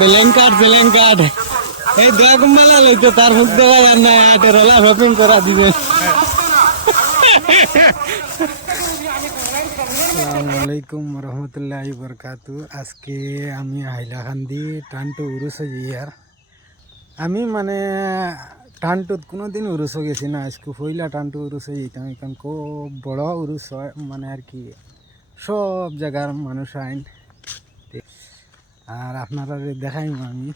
Bellen কাঠ এই দয়া কুম্বালা লইতো তার মুখ দেখা যান না আটের ওলা শপিং করা দিবে। আসসালামু আলাইকুম রহমতুল্লাহি বরকাতু। আজকে আমি হাইলাকান্দি টানটু উরুস ইয়ার আমি মানে টানটুত কোনোদিন উরুসও গেছি না, আজকে পয়লা টানটু উরুসে যেতাম। এখন খুব বড় উরুস হয় মানে আর কি, সব জায়গার মানুষ আইন আর আপনারা দেখাইম আমি।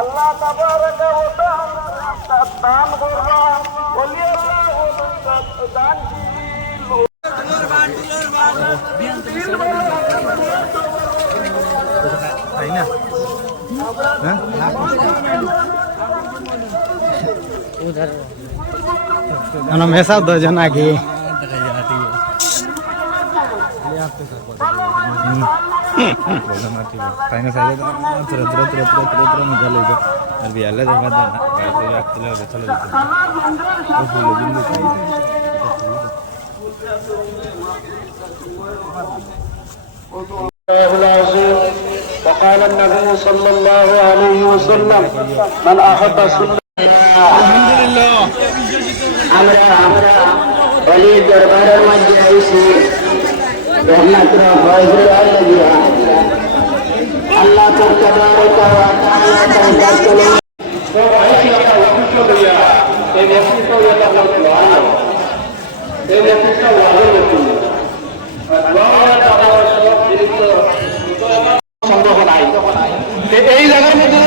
আল্লাহ তাবারক ওয়া তাআলা দান করবা ওলি আল্লাহ দান তাই না মেসা দজন আগে وقال النبي صلى الله عليه وسلم من أحب سنة আমরা বলি দরবারের মধ্যে আইছি রহমতের ফয়জের আল্লাহ আল্লাহ তাবারক ওয়া তাআলা তার চলে সবাই একটা অসুস্থ হইয়া এই ব্যক্তিত্ব এটা বলতো এই ব্যক্তিত্ব ওয়াজে বলতো সম্ভব নাই। এই জায়গার মধ্যে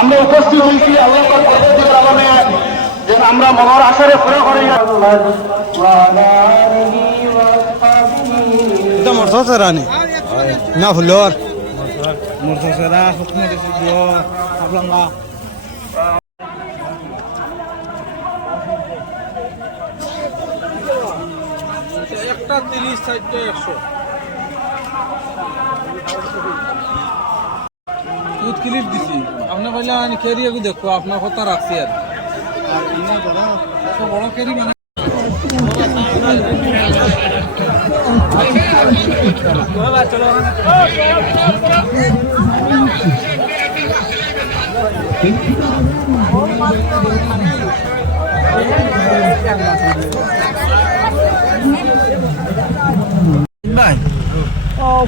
আমরা উপস্থিত হয়েছি আল্লাহ যেন আমরা মনের আশারে পুরো করি। রানি না ফুলর একটা 30 সাইডটা 100 দুধ ক্লিপ দিছি আপনার বললে আমি কেরিয়া দেখো আপনার কথা রাখছি আর ইনা বড় এত বড় কেরি মানে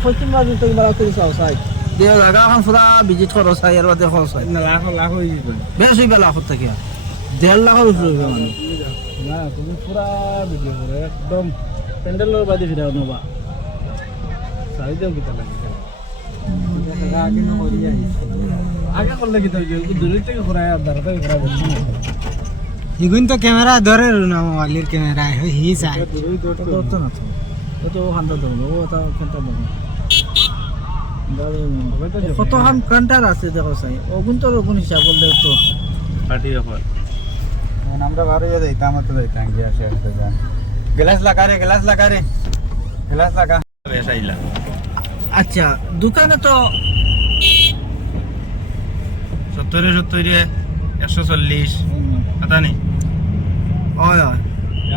পশ্চিম বাজু তো ইমারা করে চাও চাই দেও জায়গা এখন পুরা ভিজিট করো চাই আর বাদে খরচ হয় না লাখ লাখ হয়ে যাবে বেশ হইবে লাখত থেকে 1.5 লাখের উপরে হইবে মানে না তুমি পুরা ভিডিও করে একদম প্যান্ডেলের বাদে ফিরে নবা চাই দেও কিতা লাগে আগে না মরিয়া আগে করলে কিতা হইবে দূর থেকে ঘুরায় আর দাঁড়া থেকে ঘুরাবে ইগুন তো ক্যামেরা ধরে না মোবাইলের ক্যামেরা হি চাই ধরতে না তো তো হান্দা ধরবো ও তা কোনটা বলবো কত হাম কান্টার আছে দেখো চাই ওগুন তো ওগুন হিসাব করলে তো পার্টি অফার আমরা বারো যাইতাম তো যাইতাম গিয়ে আসে আসতে যান গ্লাস লাগা রে গ্লাস লাগা বেসাইলা আচ্ছা দোকানে তো 70 140 কথা নেই ওই ওই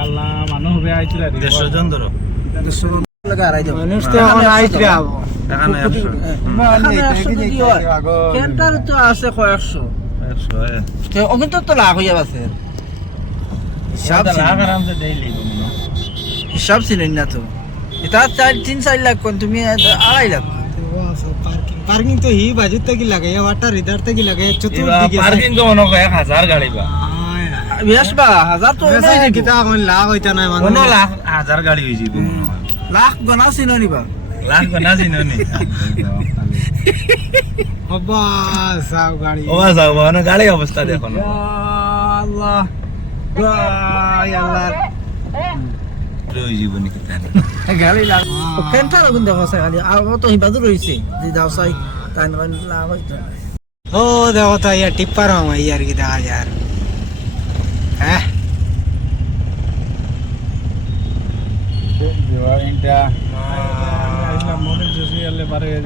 আল্লাহ মানুষ হবে আইছিল 150 জন ধরো 200 লাগা আড়াই দাও মানুষ তো এখন আইছে আবো এখানে 100 কেন্টার তো আছে কয়েকশো 100 তো ওগুন তো লাভ হইয়া আছে হিসাব লাখ আরামসে ডেইলি হিসাব ছিলেন না তো এটা 3-4 লাখ কোন তুমি 2.5 লাখ পার্কিং তো হি বাজুত থেকে লাগে ওয়াটার ইধার থেকে লাগে চতুর্দিকে পার্কিং তো মনে হয় 1000 গাড়ি বা বেশ বা হাজার তো কিতা কোন লাভ হইতা নাই মানুষ কোন লাখ 1000 গাড়ি হই যাব লাখ গনা ছিল নিবা লাখ না জিননি বাবা সাউ গাড়ি ও যাও না গাড়ি অবস্থা দেখো না আল্লাহ আল্লাহ রই জীবনী কিতা গাড়ি লাগ কেন্টার ওগুন দেখো চাই খালি আর তো হিবাদু রইছে যে দাও চাই তাই না লাভ হইতো ও দেখো তো ইয়ার টিপ্পার আমার ইয়ার কি দেখা যার হ্যাঁ Jual indah. Mungkin sosialnya baru ya,